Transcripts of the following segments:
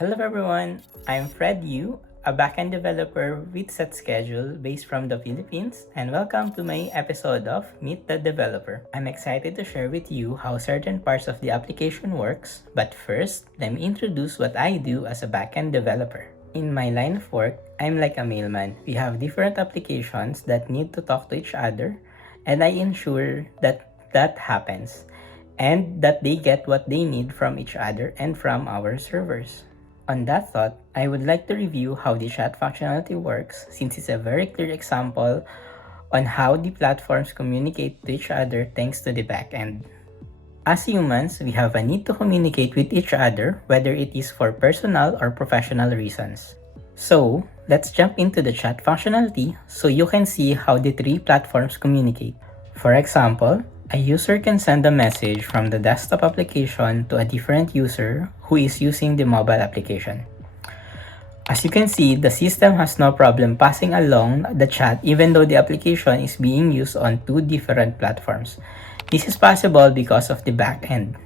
Hello everyone, I'm Fred Yu, a backend developer with SetSchedule based from the Philippines, and welcome to my episode of Meet the Developer. I'm excited to share with you how certain parts of the application works, but first, let me introduce what I do as a backend developer. In my line of work, I'm like a mailman. We have different applications that need to talk to each other, and I ensure that happens and that they get what they need from each other and from our servers. On that thought, I would like to review how the chat functionality works since it's a very clear example on how the platforms communicate to each other thanks to the backend. As humans, we have a need to communicate with each other whether it is for personal or professional reasons. So, let's jump into the chat functionality so you can see how the three platforms communicate. For example, a user can send a message from the desktop application to a different user who is using the mobile application. As you can see, the system has no problem passing along the chat even though the application is being used on two different platforms. This is possible because of the backend.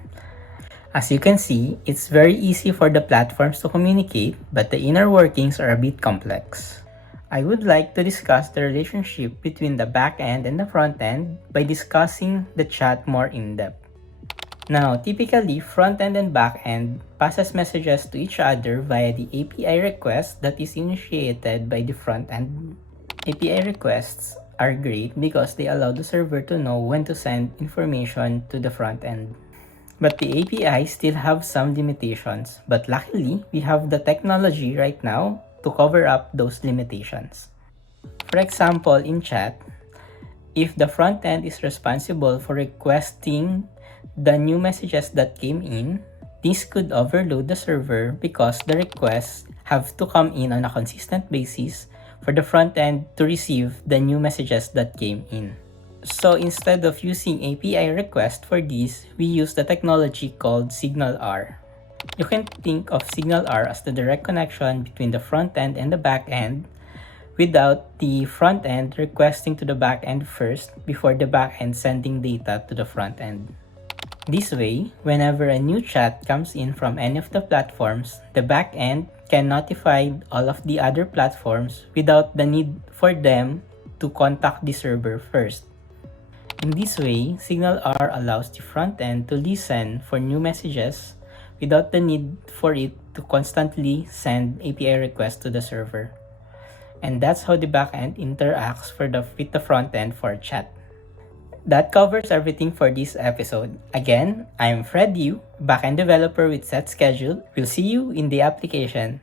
As you can see, it's very easy for the platforms to communicate, but the inner workings are a bit complex. I would like to discuss the relationship between the backend and the frontend by discussing the chat more in depth. Now, typically, frontend and backend passes messages to each other via the API request that is initiated by the frontend. API requests are great because they allow the server to know when to send information to the frontend. But the API still have some limitations, but luckily, we have the technology right now to cover up those limitations. For example, in chat, if the front end is responsible for requesting the new messages that came in, this could overload the server because the requests have to come in on a consistent basis for the front end to receive the new messages that came in. So instead of using API request for this, we use the technology called SignalR. You can think of SignalR as the direct connection between the front end and the back end without the front end requesting to the back end first before the back end sending data to the front end. This way, whenever a new chat comes in from any of the platforms, the back end can notify all of the other platforms without the need for them to contact the server first. In this way, SignalR allows the front end to listen for new messages without the need for it to constantly send API requests to the server. And that's how the backend interacts with the front end for chat. That covers everything for this episode. Again, I'm Fred Yu, backend developer with SetSchedule. We'll see you in the application.